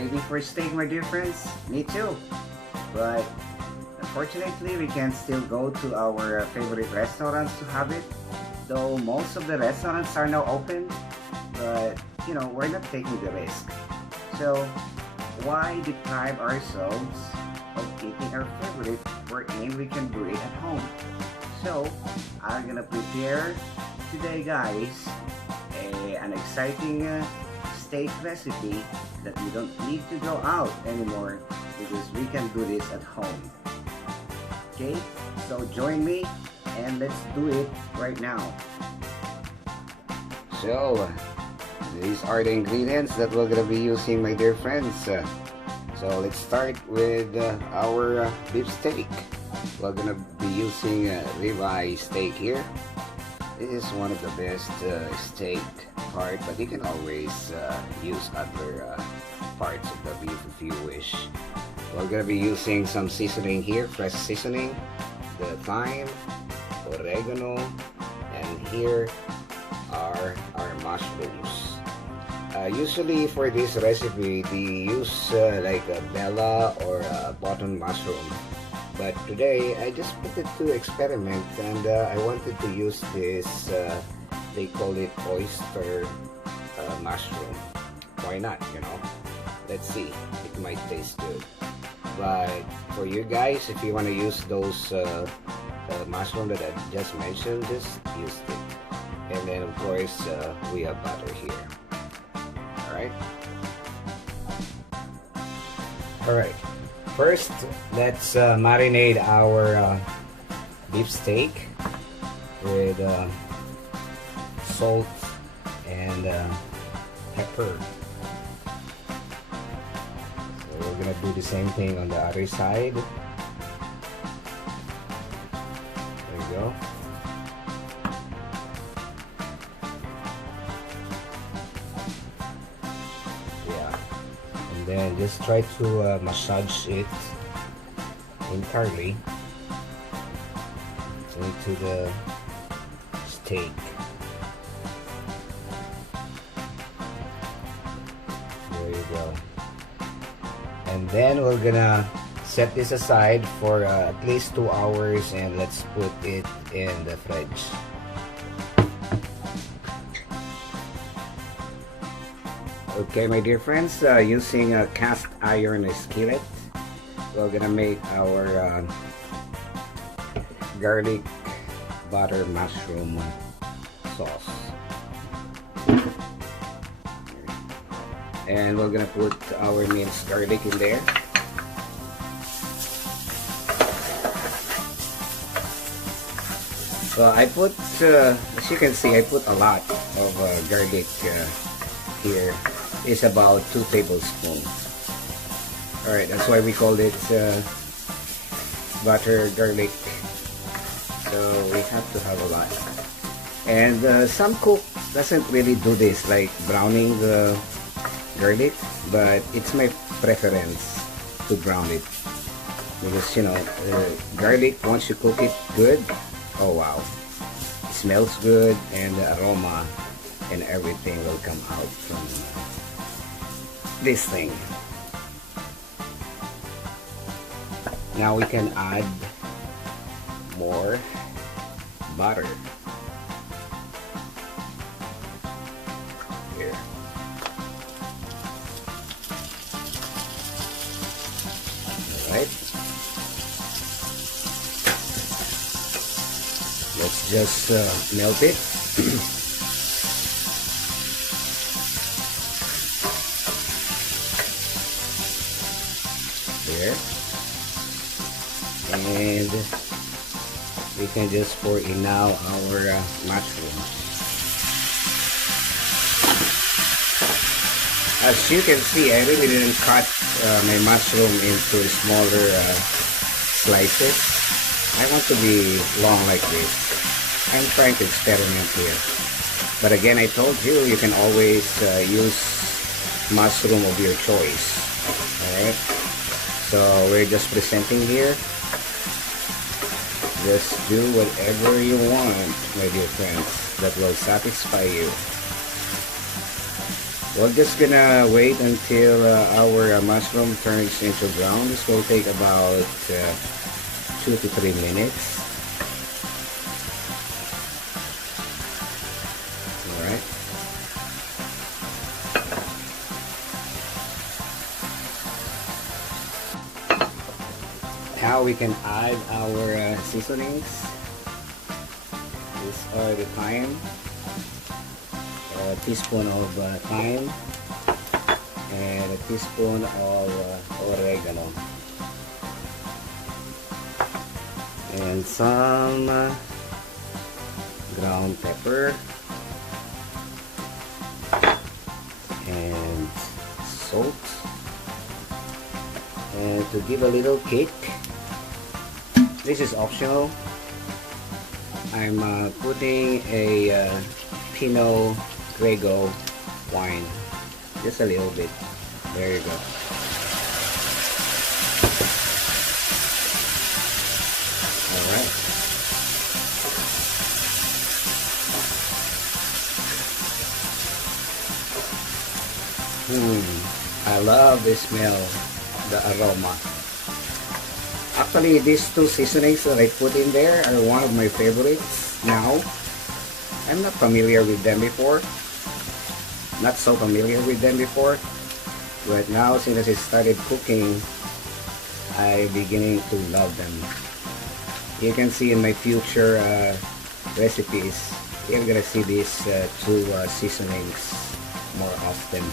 Craving for steak, my dear friends? Me too. But unfortunately, we can still go to our favorite restaurants to have it. Though most of the restaurants are now open, but you know, we're not taking the risk. So why deprive ourselves of eating our favorite wherein we can do it at home? So I'm gonna prepare today, guys, an exciting steak recipe that we don't need to go out anymore because we can do this at home. Okay, so join me and let's do it right now. So these are the ingredients that we're gonna be using, my dear friends. So let's start with our beef steak. We're gonna be using ribeye steak here. This is one of the best steak part, but you can always use other parts of the beef if you wish. We're gonna be using some seasoning here, fresh seasoning, the thyme, oregano, and here are our mushrooms. Usually for this recipe, they use like a bella or a button mushroom. But today, I just wanted to experiment and I wanted to use this, they call it oyster mushroom. Why not, you know? Let's see, it might taste good. But for you guys, if you want to use those mushroom that I just mentioned, just use it. And then of course, we have butter here. Alright? Alright. First, let's marinate our beef steak with salt and pepper. So we're gonna do the same thing on the other side. There we go. And then just try to massage it entirely into the steak. There you go. And then we're gonna set this aside for at least 2 hours and let's put it in the fridge. Okay, my dear friends, using a cast iron skillet, we're gonna make our garlic butter mushroom sauce. And we're gonna put our minced garlic in there. So I put, as you can see, I put a lot of garlic here. Is about 2 tablespoons. Alright, that's why we called it butter garlic. So we have to have a lot. And some cook doesn't really do this, like browning the garlic, but it's my preference to brown it. Because you know, garlic, once you cook it good, oh wow, it smells good and the aroma and everything will come out from this thing. Now we can add more butter here. Alright, let's just melt it. There, and we can just pour in now our mushrooms. As you can see, I really didn't cut my mushroom into smaller slices. I want to be long like this. I'm trying to experiment here. But again, I told you, you can always use mushroom of your choice. Alright? So we're just presenting here. Just do whatever you want, my dear friends, that will satisfy you. We're just gonna wait until our mushroom turns into brown. This will take about 2 to 3 minutes. Alright. Now we can add our seasonings. These are the thyme. A teaspoon of thyme and a teaspoon of oregano and some ground pepper and salt, and to give a little kick, this is optional, I'm putting a Pinot Grego wine, just a little bit. There you go. All right. I love the smell, the aroma. Actually, these two seasonings that I put in there are one of my favorites now. I'm not familiar with them before. Not so familiar with them before, but now since I started cooking, I'm beginning to love them. You can see in my future recipes, you're gonna see these two seasonings more often.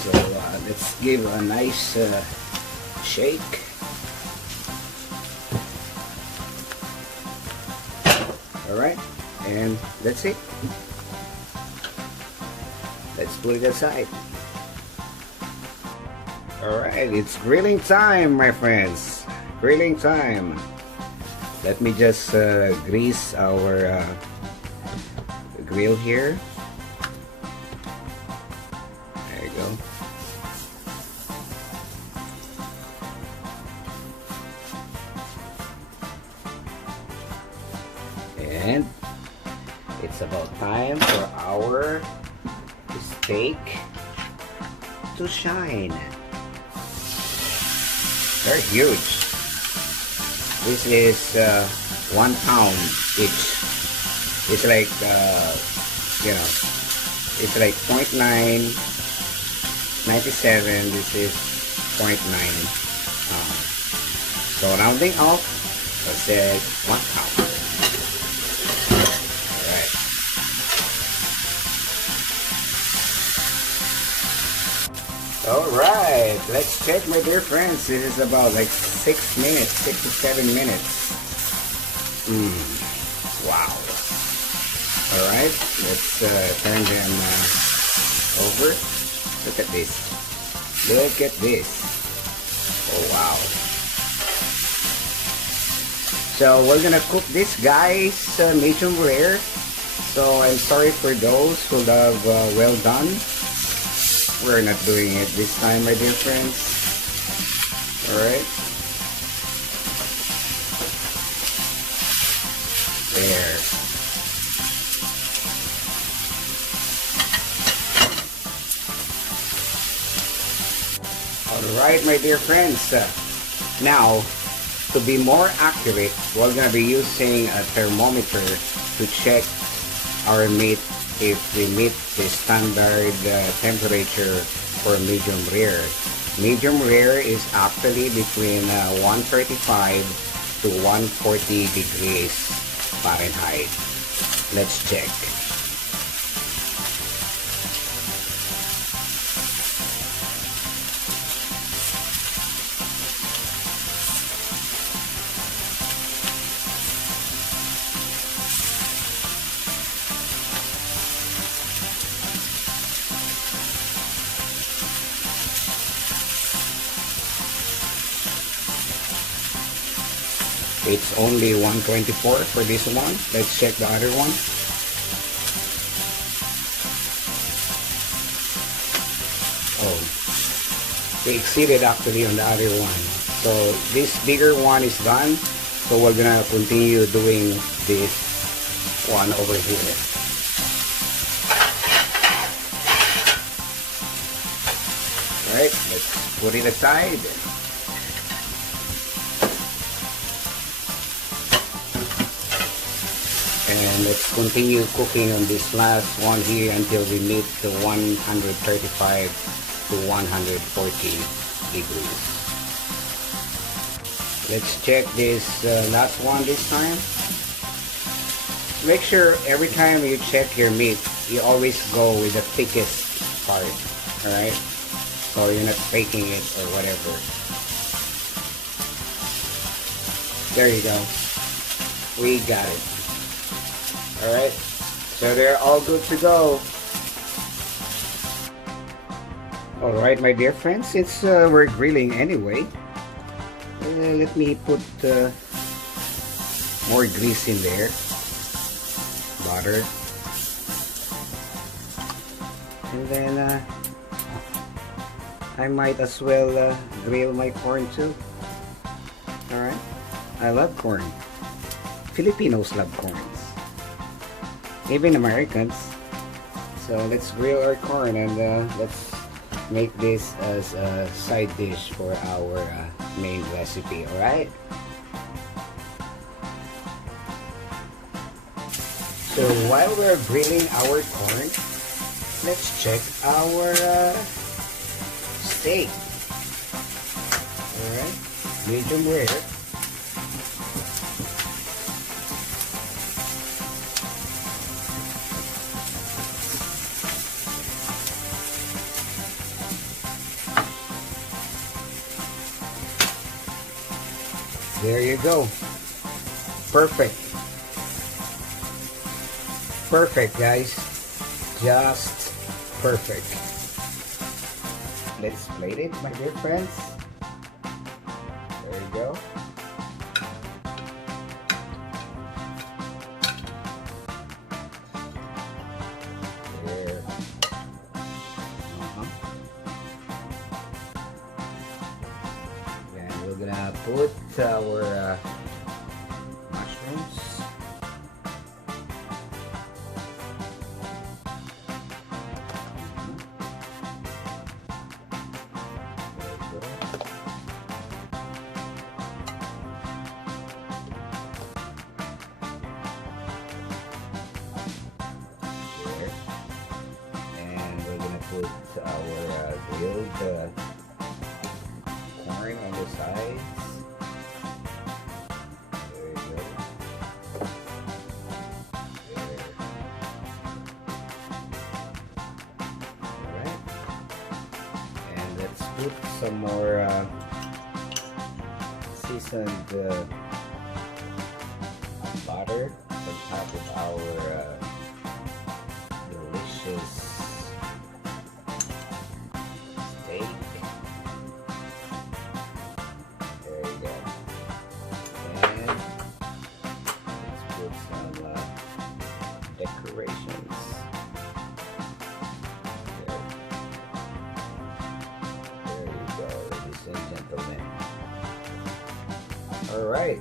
So let's give a nice shake. Alright, and that's it. Let's put it aside. Alright, it's grilling time, my friends. Grilling time. Let me just grease our grill here. There you go. And it's about time for our steak to shine. They're huge. This is 1 pound each. It's like you know, it's like 0.9, 97. This is 0.9 pound. So rounding off, I said 1 pound. Alright, let's check, my dear friends. This is about like 6 minutes, 6 to 7 minutes. Wow. Alright, let's turn them over. Look at this. Look at this. Oh wow. So we're gonna cook this, guys, medium rare. So I'm sorry for those who love well done. We're not doing it this time, my dear friends. Alright. There. Alright, my dear friends. Now, to be more accurate, we're going to be using a thermometer to check our meat if we meet the standard temperature for medium rare. Medium rare is actually between 135 to 140 degrees Fahrenheit. Let's check. It's only 124 for this one. Let's check the other one. Oh, they exceeded actually on the other one. So this bigger one is done. So we're gonna continue doing this one over here. Alright, let's put it aside. And let's continue cooking on this last one here until we meet the 135 to 140 degrees. Let's check this last one this time. Make sure every time you check your meat, you always go with the thickest part, alright? So you're not faking it or whatever. There you go. We got it. Alright, so they're all good to go. Alright, my dear friends, since we're grilling anyway, let me put more grease in there. Butter. And then I might as well grill my corn too. Alright, I love corn. Filipinos love corns. Even Americans. So let's grill our corn and let's make this as a side dish for our main recipe. Alright? So while we're grilling our corn, let's check our steak. Alright? Medium rare. There you go. Perfect. Perfect, guys. Just perfect. Let's plate it, my dear friends. There you go. There. And we're gonna put our mushrooms. Put our grilled corn on the sides. There you go. There. Alright. And let's put some more seasoned butter on top of our delicious steak. There you go. And let's put some decorations. There you go, ladies and gentlemen. Alright.